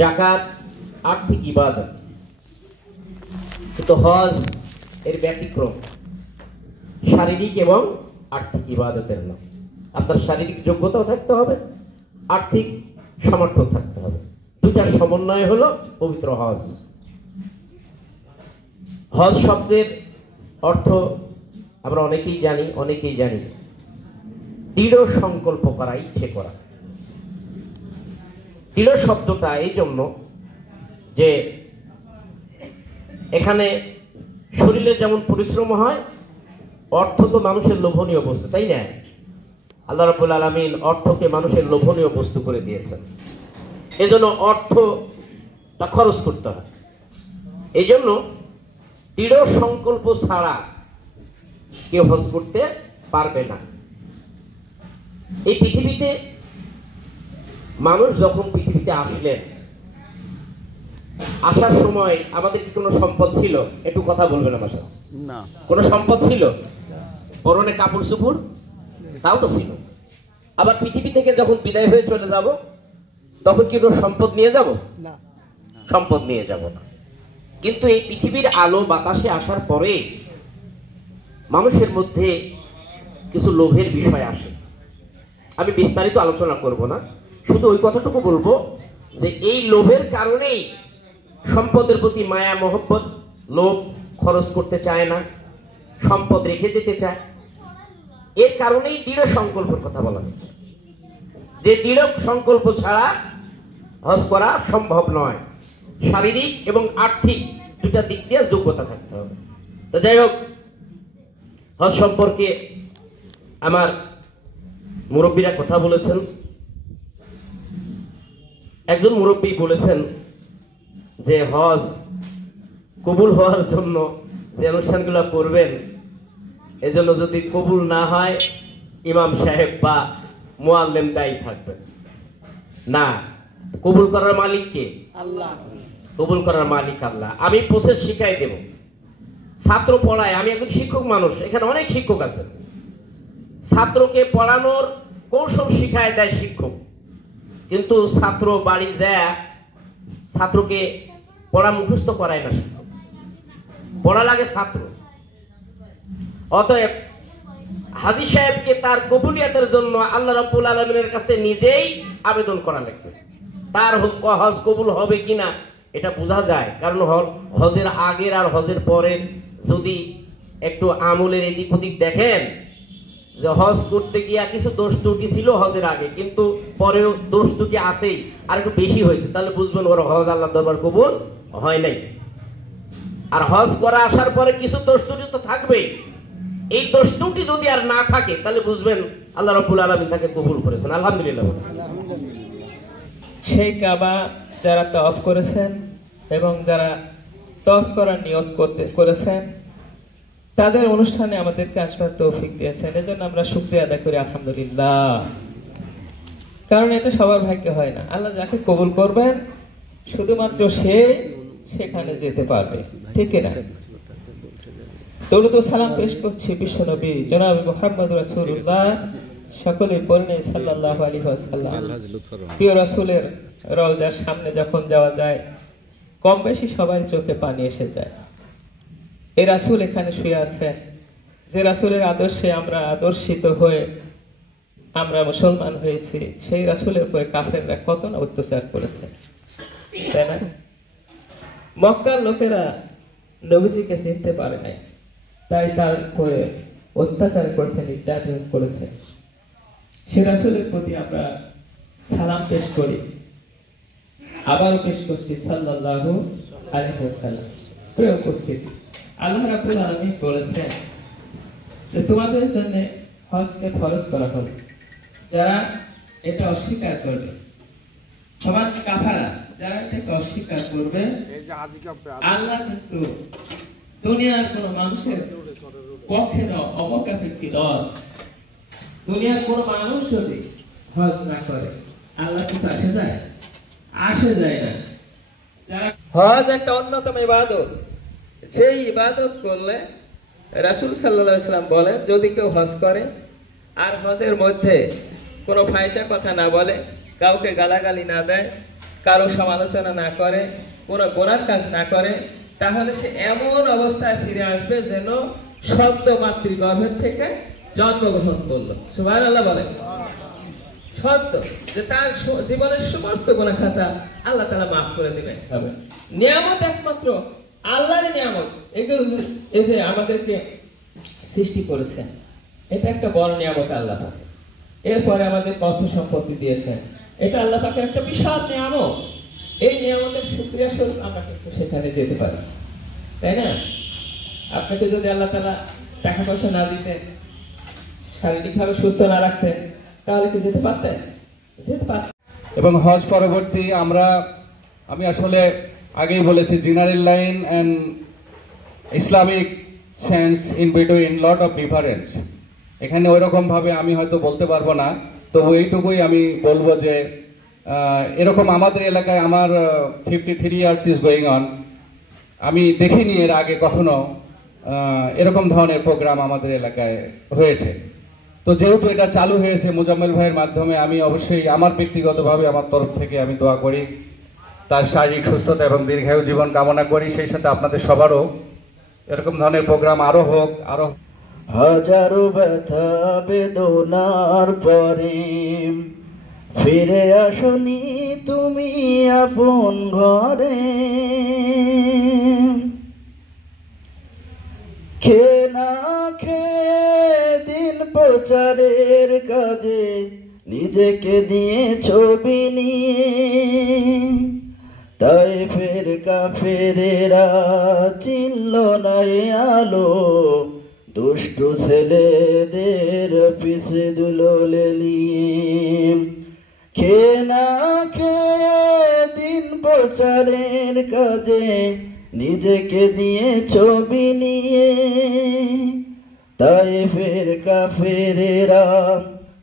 যাকাত আর্থিক ইবাদত, কিন্তু হজ এর ব্যতিক্রম, শারীরিক এবং আর্থিক ইবাদতের নাম। আপনার শারীরিক যোগ্যতাও থাকতে হবে, আর্থিক সামর্থ্য থাকতে হবে, দুইটার সমন্বয় হলো পবিত্র হজ। হজ শব্দের অর্থ আমরা অনেকেই জানি দৃঢ় সংকল্প করা, ইচ্ছে করা। দৃঢ় শব্দটা এই জন্য যে এখানে শরীরে যেমন পরিশ্রম হয়, অর্থ তো মানুষের লোভনীয় বস্তু, তাই না? আল্লাহ রাব্বুল আলামিন অর্থকে মানুষের লোভনীয় বস্তু করে দিয়েছেন, এজন্য অর্থটা খরচ করতে হয়। এই জন্য দৃঢ় সংকল্প ছাড়া কেউ হজ করতে পারবে না। এই পৃথিবীতে মানুষ যখন পৃথিবীতে আসলেন, আসার সময় আমাদের কি কোনো সম্পদ ছিল? একটু কথা বলবেন আমার সাথে। না, কোনো সম্পদ ছিল? পরনে কাপড় চোপড় তাও তো ছিল। আবার পৃথিবী থেকে যখন বিদায় হয়ে চলে যাব, তখন কি কোনো সম্পদ নিয়ে যাব? না, সম্পদ নিয়ে যাব না। কিন্তু এই পৃথিবীর আলো বাতাসে আসার পরে মানুষের মধ্যে কিছু লোভের বিষয় আসে। আমি বিস্তারিত আলোচনা করব না, শুধু ওই কথাটুকু বলবো যে এই লোভের কারণেই সম্পদের প্রতি মায়া মহব্বত, লোভ, খরচ করতে চায় না, সম্পদ রেখে যেতে চায়। এর কারণেই দৃঢ় সংকল্পের কথা বলা হচ্ছে, যে দৃঢ় সংকল্প ছাড়া হজ করা সম্ভব নয়। শারীরিক এবং আর্থিক দুটা দিক দিয়ে যোগ্যতা থাকতে হবে। তো যাই হোক, হজ সম্পর্কে আমার মুরব্বীরা কথা বলেছেন। একজন মুরব্বী বলেছেন যে হজ কবুল হওয়ার জন্য যে অনুষ্ঠানগুলো করবেন, এজন্য যদি কবুল না হয় ইমাম সাহেব বা মুআল্লিম দায়ী থাকবেন না। কবুল করার মালিক কে? আল্লাহ। কবুল করার মালিক আল্লাহ। আমি প্রসেস শিখাই দেব, ছাত্র পড়ায়। আমি একজন শিক্ষক মানুষ, এখানে অনেক শিক্ষক আছেন। ছাত্রকে পড়ানোর কৌশল শিখায় দেয় শিক্ষক, কিন্তু ছাত্র বাড়ি যায় ছাত্রকে পড়া মুখস্থ করায় না শিক্ষক, পড়া লাগে ছাত্র। অতএব হাজী সাহেবকে তার কবুলিয়াতের জন্য আল্লাহ রাব্বুল আলামিনের কাছে নিজেই আবেদন করা লাগবে। তার হজ কবুল হবে কিনা এটা বোঝা যায়, কারণ হজের আগের আর হজের পরের যদি একটু আমলের এদিক ওদিক দেখেন, যে হজ করতে গিয়া কিছু দোষ ত্রুটি ছিল হজের আগে, কিন্তু পরেও দোষ ত্রুটি আছেই, আর একটু বেশি হয়েছে, তাহলে বুঝবেন ওর হজ আল্লাহ দরবার কবুল হয় নাই। আর হজ করা আসার পরে কিছু দোষ ত্রুটি তো থাকবেই, এই দোষ ত্রুটি যদি আর না থাকে তাহলে বুঝবেন আল্লাহ রাব্বুল আলামিন তাকে কবুল করেছেন। আলহামদুলিল্লাহ। সেই কাবা যারা তওয়াফ করেছেন এবং যারা তওয়াফ করার নিয়ত করেছেন, তাদের অনুষ্ঠানে আমাদেরকে আসবার তৌফিক দিয়েছেন, এজন্য আমরা শুকরিয়া আদায় করি আলহামদুলিল্লাহ। কারণ এটা সবার ভাগ্যে হয় না। আল্লাহ যাকে কবুল করবেন শুধুমাত্র সে সেখানে যেতে পারবে, ঠিক না? দরুদ ও সালাম পেশ করছি বিশ্ব নবী জনাব মুহাম্মদ রাসূলুল্লাহ, সকলে পড়েন সাল্লাল্লাহু আলাইহি ওয়াসাল্লাম। প্রিয় রাসূলের রওজার সামনে যখন যাওয়া যায়, কম বেশি সবার চোখে পানি এসে যায়। এই রাসূল এখানে শুয়ে আছেন, যে রাসূলের আদর্শে আমরা আদর্শিত হয়ে আমরা মুসলমান হয়েছি, সেই রাসূলের উপরে কাফেররা কত না অত্যাচার করেছে, তাই না? মক্কার লোকেরা নবীজিকে চিনতে পারে নাই, তাই তার উপরে অত্যাচার করেছে, নির্যাতন করেছে। সে রাসূলের প্রতি আমরা সালাম পেশ করি, আবার পেশ করছি সাল্লাল্লাহু আলাইহি ওয়াসাল্লাম। প্রিয় উপস্থিতি, আল্লাহ রাব্বুল আলামিন বলেছেন যে তোমাদের জন্য হজকে ফরজ করা হলো। যারা এটা অস্বীকার করবে, সমাজ কাফারা যারা এটাকে অস্বীকার করবে, আল্লাহ কিন্তু দুনিয়ার কোন মানুষের পক্ষে অবকাপেক্ষী নয়। দুনিয়ার কোন মানুষ যদি হজ না করে আল্লাহ কিন্তু আসে যায় না। হজ একটা অন্যতম ইবাদত, সেই ইবাদত করলে রাসূল সাল্লাল্লাহু আলাইহি ওয়াসাল্লাম বলেন, যদি কেউ হজ করে আর হজের মধ্যে কোনো ফাহিশা কথা না বলে, কাউকে গালাগালি না দেয়, কারো সমালোচনা না করে, কোনো গোনার কাজ না করে, তাহলে সে এমন অবস্থায় ফিরে আসবে যেন সদ্য মাতৃগর্ভের থেকে জন্মগ্রহণ করলো। সুবহানাল্লাহ বলেন। সত্য যে তার জীবনের সমস্ত গুনাহ খাতা আল্লাহ তাআলা মাফ করে দিবেন। নিয়ামত একমাত্র আল্লাহরই নিয়ামত। এগুলো এই যে আমাদেরকে সৃষ্টি করেছেন, এটা একটা বড় নিয়ামত আল্লাহ পাক। এরপরে আমাদের অর্থ সম্পত্তি দিয়েছেন, এটা আল্লাহ পাকের একটা বিশাল নিয়ামত। এই নিয়ামতের শুকরিয়া স্বরূপ আমরা কিন্তু সেখানে যেতে পারি, তাই না? আপনাকে যদি আল্লাহ তাআলা টাকা পয়সা না দিতেন, শারীরিকভাবে সুস্থ না রাখতেন, তাহলে কি যেতে পারতেন? যেতে পারতেন। এবং হজ পরবর্তী আমি আসলে আগেই বলেছি, general line and Islamic sense in between lot of difference. এখানে ওইরকম ভাবে আমি হয়তো বলতে পারবো না, তবু এইটুকুই আমি বলবো যে এরকম আমাদের এলাকায় আমার 53 ইয়ার্স ইজ গোয়িং অন, আমি দেখিনি এর আগে কখনো এরকম ধরনের প্রোগ্রাম আমাদের এলাকায় হয়েছে। তো যেহেতু এটা চালু হয়েছে মোজাম্মেল ভাইয়ের মাধ্যমে, আমি অবশ্যই আমার ব্যক্তিগতভাবে আমার তরফ থেকে আমি দোয়া করি, তার শারীরিক সুস্থতা এবং দীর্ঘায়ু জীবন কামনা করি। সেই সাথে আপনাদের সবারও এরকম ধরনের প্রোগ্রাম আরো হোক, আরো। হাজারো ব্যথা বেদনার পরে ফিরে আসনি তুমি আপন ঘরে, খে না খেয়ে দিন প্রচারের কাজে নিজেকে দিয়ে ছবি নিয়ে, তাই ফের কাফেরেরা চিনল না এ আলো, দুষ্টু ছেলেদের পিছে দুললে নিয়ে। খে না খেয়ে দিন প্রচারের কাজে নিজেকে দিয়ে ছবি নিয়ে, তাই ফের কাফেরেরা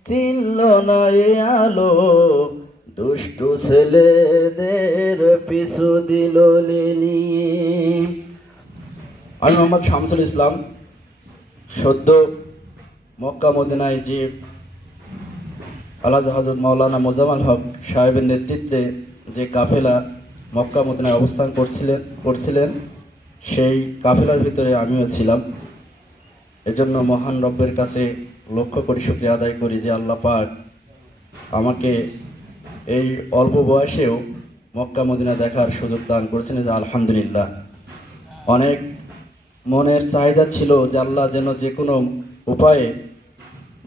চিনল না এ আলো, দুষ্টু ছেলেদের পিছু দিল নিয়ে। আমি মোহাম্মদ শামসুল ইসলাম, সদ্য মক্কা মদিনায় যে আলহাজ হযরত মাওলানা মোজাম্মেল হক সাহেবের নেতৃত্বে যে কাফেলা মক্কা মদিনায় অবস্থান করছিলেন সেই কাফেলার ভিতরে আমিও ছিলাম। এজন্য মহান রব্বের কাছে লক্ষ্য করি, শুকরিয়া আদায় করি যে আল্লাহ পাক আমাকে এই অল্প বয়সেও মক্কা মদিনা দেখার সুযোগ দান করেছেন। যে আলহামদুলিল্লাহ, অনেক মনের চাহিদা ছিল যে আল্লাহ যেন যে কোনো উপায়ে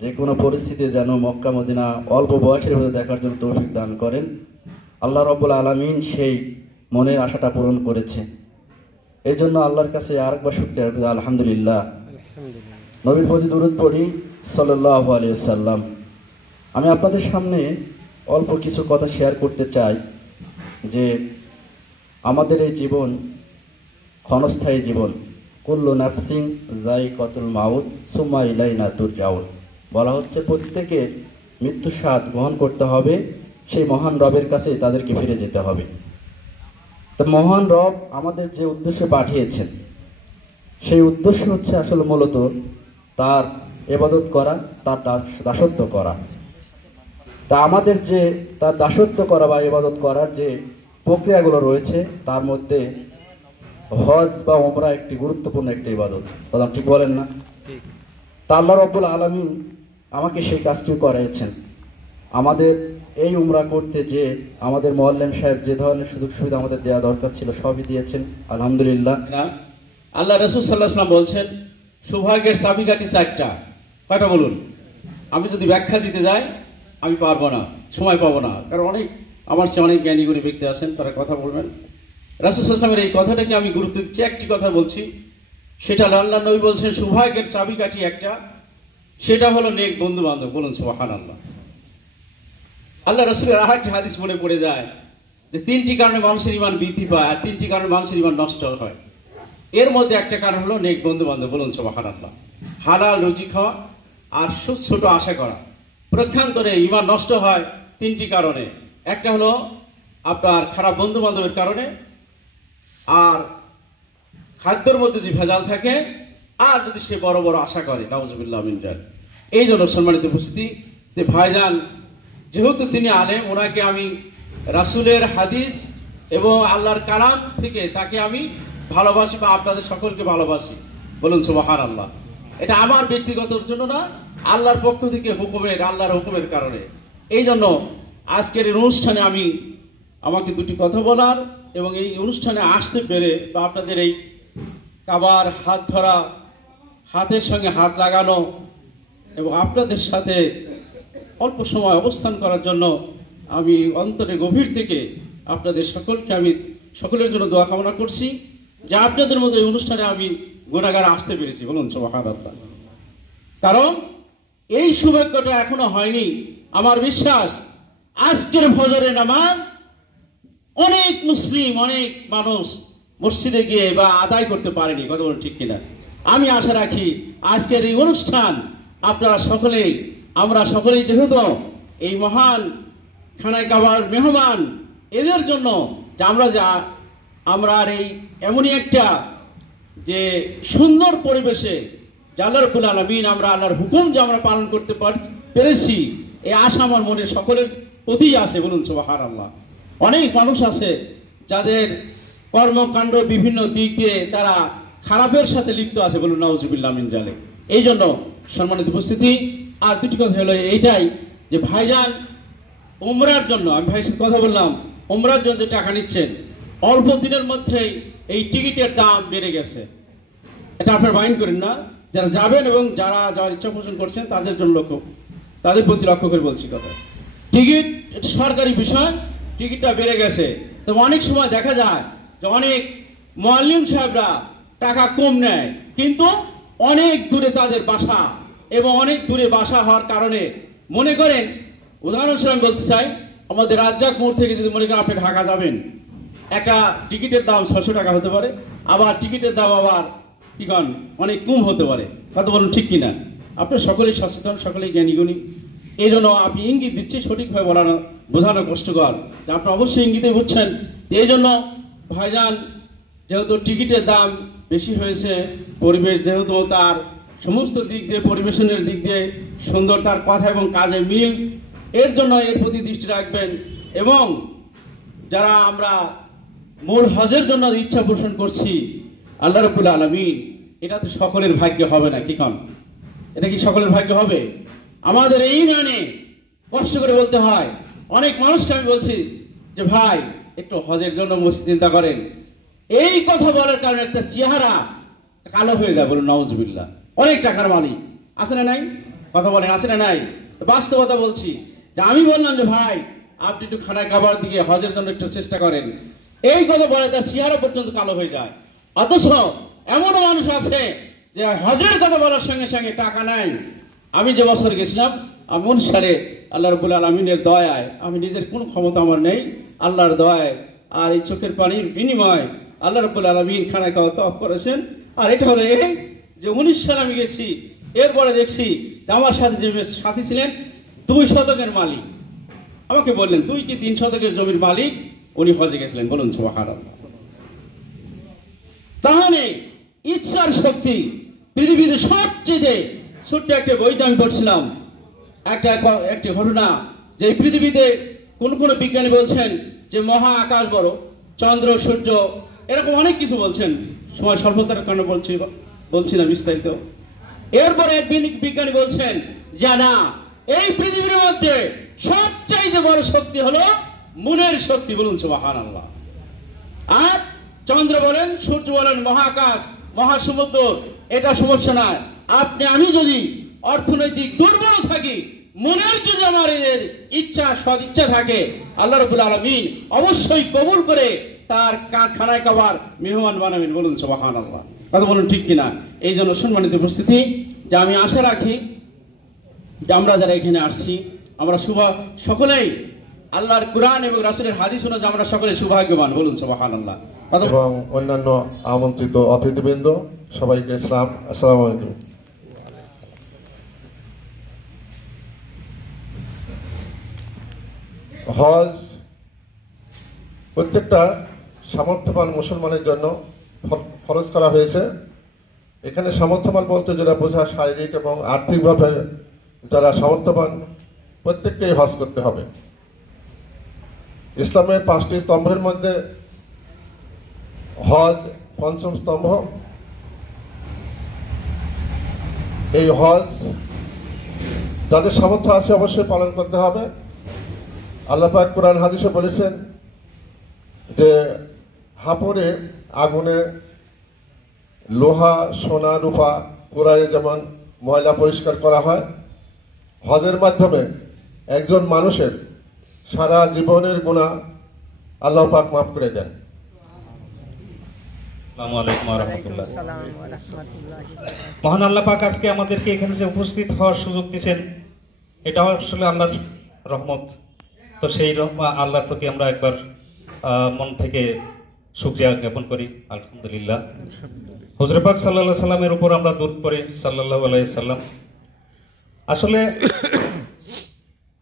যে কোনো পরিস্থিতিতে যেন মক্কা মদিনা অল্প বয়সের মধ্যে দেখার জন্য তৌফিক দান করেন। আল্লাহ রাব্বুল আলামিন সেই মনের আশাটা পূরণ করেছে। এই জন্য আল্লাহর কাছে আরেকবার শুকরিয়া, আলহামদুলিল্লাহ। নবীর প্রতি দরুদ পড়ি সাল্লাল্লাহু আলাইহি ওয়াসাল্লাম। আমি আপনাদের সামনে অল্প কিছু কথা শেয়ার করতে চাই যে আমাদের এই জীবন ক্ষণস্থায়ী জীবন, কুল্লু নাফসিন যায়িকাতুল মাউত সুম্মা ইলাইনা তুরজাউন। বলা হচ্ছে প্রত্যেকে মৃত্যু স্বাদ গ্রহণ করতে হবে, সেই মহান রবের কাছে তাদেরকে ফিরে যেতে হবে। তো মহান রব আমাদের যে উদ্দেশ্যে পাঠিয়েছেন সেই উদ্দেশ্য হচ্ছে আসলে মূলত তার ইবাদত করা, তার দাসত্ব করা। তা আমাদের যে তার দাসত্ব করা বা ইবাদত করার যে প্রক্রিয়াগুলো রয়েছে তার মধ্যে হজ বা উমরা একটি গুরুত্বপূর্ণ একটি ইবাদত। কথা ঠিক বলেন না? তা আল্লাহ রাব্বুল আলামিন আমাকে সেই কাজটি করাইছেন। আমাদের এই উমরা করতে যে আমাদের মুআল্লিম সাহেব যে ধরনের সুযোগ সুবিধা আমাদের দেওয়া দরকার ছিল সবই দিয়েছেন, আলহামদুলিল্লাহ। আল্লাহ রাসূল সাল্লাল্লাহু আলাইহি ওয়াসাল্লাম বলছেন সৌভাগ্যের চাবিকাঠি 4টা। কয়টা বলুন? আমি যদি ব্যাখ্যা দিতে যাই আমি পারবো না, সময় পাবো না, কারণ আমার চেয়ে অনেক জ্ঞানী গুণী ব্যক্তি আছেন, তারা কথা বলবেন। রাসূল সাল্লাল্লাহু আলাইহি ওয়াসাল্লামের এই কথাটাকে আমি গুরুত্ব দিচ্ছি। একটি কথা বলছি, সেটা আল্লাহ নবী বলছেন সৌভাগ্যের চাবিকাঠি একটা, সেটা হলো নেক বন্ধু বান্ধব। বলুন সুবহানাল্লাহ। আল্লাহ রাসূলের আরেকটি হাদিস মনে পড়ে যায় যে 3টি কারণে মানুষের ঈমান বৃদ্ধি পায় আর 3টি কারণে মানুষের ঈমান নষ্ট হয়। এর মধ্যে একটা কারণ হলো নেক বন্ধু বান্ধব। বলুন সুবহানাল্লাহ। হালাল রুজি খাওয়া আর ছোট আশা করা। প্রক্ষান্তরে ঈমান নষ্ট হয় 3টি কারণে। একটা হলো আপনার খারাপ বন্ধু বান্ধবের কারণে, আর খাদ্যের মধ্যে যে ভেজাল থাকে, আর যদি সে বড় বড় আশা করে। নাউজুবিল্লাহ মিন যালিক। এই জন্য সম্মানিত উপস্থিতি যে ভাইজান যেহেতু তিনি আলেম, ওনাকে আমি রাসূলের হাদিস এবং আল্লাহর কালাম থেকে তাকে আমি ভালোবাসি বা আপনাদের সকলকে ভালোবাসি। বলুন সুবহানাল্লাহ। এটা আমার ব্যক্তিগত জন্য না, আল্লাহর পক্ষ থেকে আল্লাহর হুকুমের কারণে। এই জন্য আজকের এই অনুষ্ঠানে আমাকে দুটি কথা বলার এবং এই অনুষ্ঠানে আসতে পেরে বা আপনাদের এই কাবার হাত ধরা, হাতের সঙ্গে হাত লাগানো এবং আপনাদের সাথে অল্প সময় অবস্থান করার জন্য আমি অন্তরের গভীর থেকে আপনাদের সকলের জন্য দোয়া কামনা করছি যে আপনাদের মতো এই অনুষ্ঠানে আমি গুনাহগার আসতে পেরেছি। বলুন সুবহানাল্লাহ। কারণ এই সৌভাগ্যটা এখনো হয়নি। আমার বিশ্বাস আজকের ফজরের নামাজ অনেক মুসলিম, অনেক মানুষ মসজিদে গিয়ে বা আদায় করতে পারেনি। কথা বলুন ঠিক কিনা? আমি আশা রাখি আজকের এই অনুষ্ঠান আমরা সকলেই যেহেতু এই মহান খানায় কাবার মেহমান, এদের জন্য যে আমরা এই এমনই একটা যে সুন্দর পরিবেশে আল্লাহ রাব্বুল আলামিন আমরা আল্লাহর হুকুম যে আমরা পালন করতে পেরেছি, এই আশা আমার মনে সকলের প্রতি আছে। বলুন সুবহানাল্লাহ। অনেক মানুষ আছে যাদের কর্মকাণ্ড বিভিন্ন দিক দিয়ে তারা খারাপের সাথে লিপ্ত আছে। বলুন নাউজুবিল্লাহ মিন যালিক। এই জন্য সম্মানিত উপস্থিতি, আর দুটি কথা হলো এইটাই যে ভাইজান উমরার জন্য, আমি ভাইয়ের সাথে কথা বললাম, উমরার জন্য যে টাকা নিচ্ছেন অল্প দিনের মধ্যেই এই টিকিটের দাম বেড়ে গেছে। এটা আপনার মাইন্ড করেন না, যারা যাবেন এবং যারা যাওয়ার ইচ্ছা পোষণ করছেন তাদের প্রতি লক্ষ্য করে বলছি কথা। টিকিট এটা সরকারি বিষয়, টিকিটটা বেড়ে গেছে। তো অনেক সময় দেখা যায় যে অনেক মুআল্লিম সাহেবরা টাকা কম নেয়, কিন্তু অনেক দূরে তাদের বাসা এবং অনেক দূরে বাসা হওয়ার কারণে মনে করেন, উদাহরণস্বরূপ আমি বলতে চাই, আমাদের রাজ্জাক মোড় থেকে যদি মনে করেন আপনি ঢাকা যাবেন, একটা টিকিটের দাম 600 টাকা হতে পারে, আবার টিকিটের দাম আবার অনেক কম হতে পারে। কথা বলুন ঠিক কিনা? আপনার সকলেই সচেতন, সকলেই জ্ঞানীগুণী। এই জন্য আপনি ইঙ্গিত দিচ্ছি, সঠিকভাবে বোঝানো কষ্টকর, যে আপনি অবশ্যই ইঙ্গিতে বুঝছেন। এই জন্য ভাইজান যেহেতু টিকিটের দাম বেশি হয়েছে, পরিবেশ যেহেতু তার সমস্ত দিক দিয়ে, পরিবেশনের দিক দিয়ে সুন্দর, তার কথা এবং কাজে মিল, এর জন্য এর প্রতি দৃষ্টি রাখবেন। এবং যারা আমরা মূল হজের জন্য ইচ্ছা পোষণ করছি, আল্লাহ রাব্বুল আলামিন, এটা তো সকলের ভাগ্য হবে না। কি কন? এটা কি সকলের ভাগ্য হবে? আমাদের এই মানে কষ্ট করে বলতে হয়। অনেক মানুষকে আমি বলছি যে ভাই একটু হজের জন্য চিন্তা করেন, এই কথা বলার কারণে একটা চেহারা কালো হয়ে যায়। বলুন নাউজুবিল্লাহ। অনেক টাকার মালিক আছে না নাই? কথা বলেন, আছে না নাই? বাস্তবতা বলছি যে আমি বললাম যে ভাই আপনি একটু খানায় কাবার দিকে হজের জন্য একটু চেষ্টা করেন, এই কথা বলে তার চেহারা পর্যন্ত কালো হয়ে যায়। অথচ এমনও মানুষ আছে যে হজের কথা বলার সঙ্গে সঙ্গে টাকা নাই। আমি যে বছর গেছিলাম, আমি অনুসারে আল্লাহ রাব্বুল আলামিনের দয়ায়, আমি নিজের কোনো ক্ষমতা আমার নেই, আল্লাহর দয়ায় আর এই চোখের পানির বিনিময় আল্লাহ রাব্বুল আলামিন খানায় কাবা তওয়াফ করেছেন। আর এটা হলো এই যে 19 সালে আমি গেছি, এরপরে দেখছি যে আমার সাথে যে সাথী ছিলেন 2 শতকের মালিক, আমাকে বললেন 2 কি 3 শতকের জমির মালিক, উনি হজে গেছিলেন। বলুন সুবহানাল্লাহ। তাহলে ইচ্ছার শক্তি পৃথিবীতে সবচেয়ে ছোট্ট একটা বইতে আমি পড়ছিলাম একটি ঘটনা, যে পৃথিবীতে কোন বিজ্ঞানী বলছেন যে মহা আকাশ বড়, চন্দ্র সূর্য এরকম অনেক কিছু বলছেন, সময় স্বল্পতার কারণে বলছি না বিস্তারিত। এরপরে এক বিজ্ঞানী বলছেন যে না, এই পৃথিবীর মধ্যে সবচাইতে বড় শক্তি হলো মনের শক্তি। বলুন সুবহানাল্লাহ। আর চন্দ্র বলেন, সূর্য বলেন, মহাকাশ, মহাসমুদ্র, এটা সমস্যা নয়। আমি যদি অর্থনৈতিক দুর্বল থাকি, মনের যদি আমার ইচ্ছা, সদিচ্ছা থাকে, আল্লাহ রাব্বুল আলামিন অবশ্যই কবুল করে তার খানায় কাবার মেহমান বানাবেন। বলুন সুবহানাল্লাহ। কথা বলুন ঠিক কিনা? এই জন্য সম্মানিত উপস্থিতি, যে আমি আশা রাখি যে আমরা যারা এখানে আসছি, আমরা সকলেই আল্লাহর কুরআন এবং রাসূলের হাদিস অনুযায়ী আমরা সকলে সৌভাগ্যবান। বলুন সুবহানাল্লাহ। এবং অন্যান্য আমন্ত্রিত অতিথিবৃন্দ, সবাইকে আসসালামু আলাইকুম। হজ প্রত্যেকটা সামর্থ্যবান মুসলমানের জন্য ফরজ করা হয়েছে। এখানে সামর্থ্যবান বলতে যেটা বোঝা, শারীরিক এবং আর্থিকভাবে যারা সামর্থ্যবান, প্রত্যেককেই হজ করতে হবে। ইসলামের 5টি স্তম্ভের মধ্যে হজ পঞ্চম স্তম্ভ। এই হজ যাদের সামর্থ্য আছে অবশ্যই পালন করতে হবে। আল্লাহ পাক কোরআন হাদিসে বলেছেন যে হাপড়ে আগুনে লোহা সোনা রূপা পুরায়ে যেমন ময়লা পরিষ্কার করা হয়, হজের মাধ্যমে একজন মানুষের সারা জীবনের গুনাহ আল্লাহ পাক মাফ করে দেন। আসসালামু আলাইকুম ওয়া রাহমাতুল্লাহ। মহান আল্লাহ পাক আজকে আমাদেরকে এখানে যে উপস্থিত হওয়ার সুযোগ দিয়েছেন, এটা আসলে আল্লাহর রহমত। তো সেই আল্লাহর প্রতি আমরা একবার মন থেকে শুকরিয়া জ্ঞাপন করি, আলহামদুলিল্লাহ। হুজুর পাক সাল্লাল্লাহু আলাইহি সাল্লামের উপর আমরা দরুদ পড়ি, সাল্লাল্লাহু আলাইহি সাল্লাম। আসলে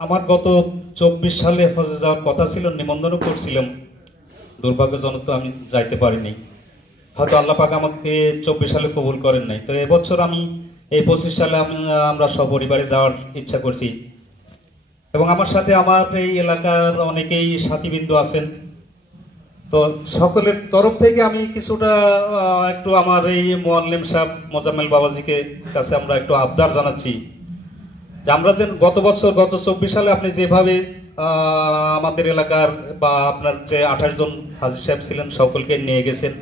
আমার গত 24 সালে হজে যাওয়ার কথা ছিল, নিবন্ধনও করছিলাম, দুর্ভাগ্যজনক আমি যাইতে পারিনি। হয়তো আল্লাহ পাক আমাকে 24 সালে কবুল করেন নাই। তো এবছর আমি এই 25 সালে আমরা সপরিবারে যাওয়ার ইচ্ছা করছি, এবং আমার সাথে আমার এই এলাকার অনেকেই সাথীবৃন্দ আছেন। তো সকলের তরফ থেকে আমি কিছুটা একটু আমার এই মুআল্লিম সাহেব মোজাম্মেল বাবাজিকে কাছে আমরা একটু আবদার জানাচ্ছি যে আমরা যে গত 24 সালে আপনি যেভাবে আমাদের এলাকার বা আপনার যে 28 জন হাজী সাহেব ছিলেন সকলকে নিয়ে গেছেন,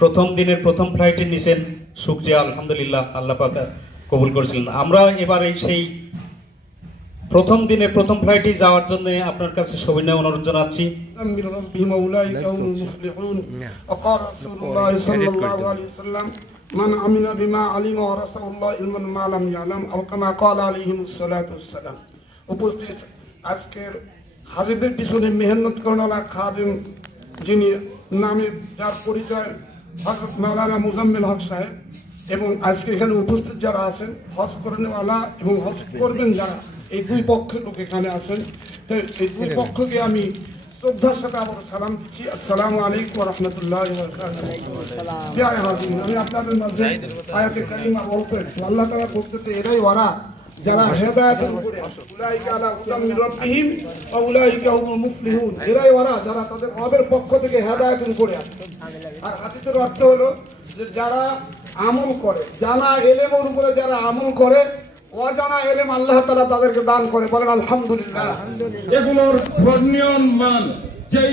প্রথম দিনের প্রথম ফ্লাইটে নিছেন, শুকরিয়া, আলহামদুলিল্লাহ, আল্লাহ পাক কবুল করেছিলেন। আমরা এবার এই সেই প্রথম দিনে প্রথম ফ্লাইটে যাওয়ার জন্য আপনার কাছে সবিনয় অনুরোধ জানাচ্ছি। মান আমিলা বিমা আলিমা ওয়া রাসাউল্লাহ ইলমান মা লাম ইয়ালাম আও কামা ক্বালা আলাইহিস সালাতু ওয়াসসালাম। উপস্থিত আজকের হাজীদের পিছনে মেহনত করানোলা খাদেম, যিনি নামে যার পরিচয় হযরত মাওলানা মুজাম্মেল হক সাহেব, এবং আজকে এখানে উপস্থিত যারা আছেন হজ করেনওয়ালা এবং হজ করবেন যারা, এই দুই পক্ষের লোক এখানে আছেন। তো এই দুই পক্ষকে আমি শ্রদ্ধার সাথে আবার সালাম দিচ্ছি। আসসালামু আলাইকুম ওয়া রাহমাতুল্লাহি ওয়া বারাকাতুহু। আমি আপনাদের মাঝে আয়াতে কারিমা বলতে, আল্লাহ তাআলা বলতেছে এরাই ওরা যারা হেদায়েতের উপরে, উলাইকা আলা হুদাম মির রাব্বিহিম ওয়া উলাইকা হুমুল মুফলিহুন। এরাই ওরা যারা তাদের রবের পক্ষ থেকে হেদায়েতের উপরে আছে। আর হাদিসের অর্থ হলো যে যারা আমল করে, জানা ইলমের উপরে যারা আমল করে, অজানা ইলম আল্লাহ তাআলা তাদেরকে দান করে। বলেন আলহামদুলিল্লাহ। এগুলোর ঘূর্ণয়ন মান যেই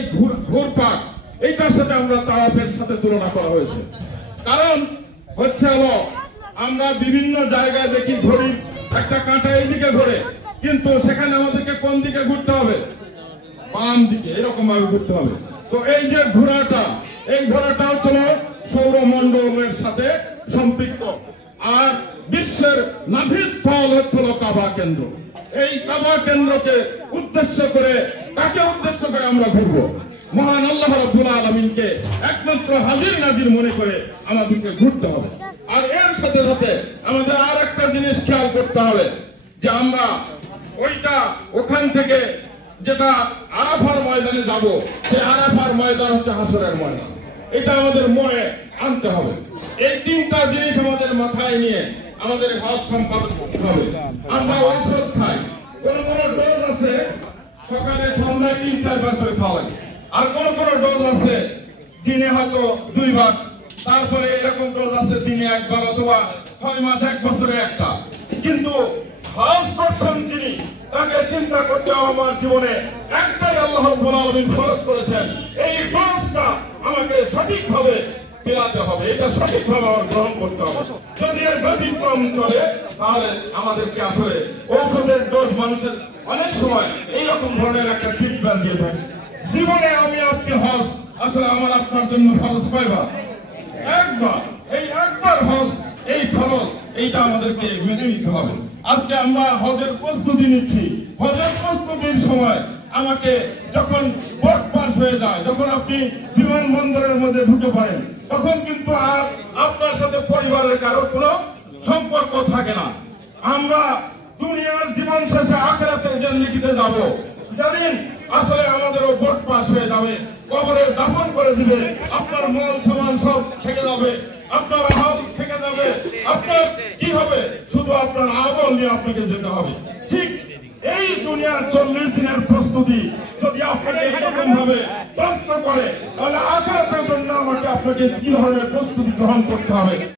ঘুরপাক, এইটার সাথে আমরা তাওয়াফের সাথে তুলনা করা হয়েছে। কারণ হচ্ছে হলো আমরা বিভিন্ন জায়গায় দেখি ঘড়ি একটা কাঁটা এইদিকে ঘোরে, কিন্তু সেখানে আমাদেরকে কোন দিকে ঘুরতে হবে? বাম দিকে, এরকম ভাবে ঘুরতে হবে। তো এই যে ঘোরাটা, এই ঘোরাটা হচ্ছে সৌরমণ্ডলের সাথে সম্পৃক্ত। আর বিশ্বের নাভিস্থল হচ্ছিল কাবা কেন্দ্র। এই কাবা কেন্দ্রকে উদ্দেশ্য করে, কাকে উদ্দেশ্য করে আমরা ঘুরবো? মহান আল্লাহ রাব্বুল আলামিনকে একমাত্র হাজির নাজির মনে করে আমাদেরকে ঘুরতে হবে। আর এর সাথে সাথে আমাদের আর একটা জিনিস খেয়াল করতে হবে যে আমরা ওখান থেকে যেটা আরাফার ময়দানে যাব, সেই আরাফার ময়দান হচ্ছে হাসরের ময়দান। এটা আমাদের মনে আনতে হবে। এই তিনটা জিনিস আমাদের মাথায় নিয়ে আমাদের হজ সম্পাদন করতে হবে। আমরা ঔষধ খাই, কোন কোন ডোজ আছে সকালে সন্ধ্যায় 3-4 বার করে খাওয়া লাগে, আর কোন কোন ডোজ আছে দিনে হয়তো 2 বার, তারপরে এরকম ডোজ আছে দিনে 1 বার, অথবা 6 মাস 1 বছরে একটা। কিন্তু হজ করছেন যিনি, তাকে চিন্তা করতে আমার জীবনে একটাই আল্লাহ রাব্বুল আলামিন ফরজ করেছেন, এই ফরজটা আমাকে সঠিকভাবে পেলাতে হবে, এটা সঠিকভাবে আমার গ্রহণ করতে হবে। যদি এর ব্যতিক্রম চলে তাহলে আমাদেরকে আসলে ঔষধের ডোজ মানুষের অনেক সময় এইরকম ধরনের একটা ট্রিটমেন্ট দিয়ে থাকে। জীবনে আমি আপনি হজ আসলে আমার আপনার জন্য ফরজ কয়বার? একবার। এই একবার হজ, এই ফরজ, এইটা আমাদেরকে মেনে নিতে হবে। আজকে আমরা হজের প্রস্তুতি নিচ্ছি। হজের প্রস্তুতির সময় আমাকে যখন বোর্ড পাস হয়ে যায়, যখন আপনি বিমানবন্দরের মধ্যে ঢুকে পড়েন, তখন কিন্তু আর আপনার সাথে পরিবারের কারো কোনো সম্পর্ক থাকে না। আমরা দুনিয়ার জীবন শেষে আখিরাতের জিন্দেগিতে যাব, সেদিন আসলে আমাদেরও বোর্ড পাস হয়ে যাবে, কবরে দাফন করে দিবে, আপনার মাল সামান সব থেকে যাবে, আপনার হাল থেকে যাবে, আপনার কি হবে? শুধু আপনার আমল নিয়ে আপনাকে যেতে হবে। ঠিক এই এই দুনিয়ার 40 দিনের প্রস্তুতি যদি আপনাকে এরকম ভাবে প্রশ্ন করে, তাহলে আখিরাতের জন্য আপনাকে কি ধরনের প্রস্তুতি গ্রহণ করতে হবে।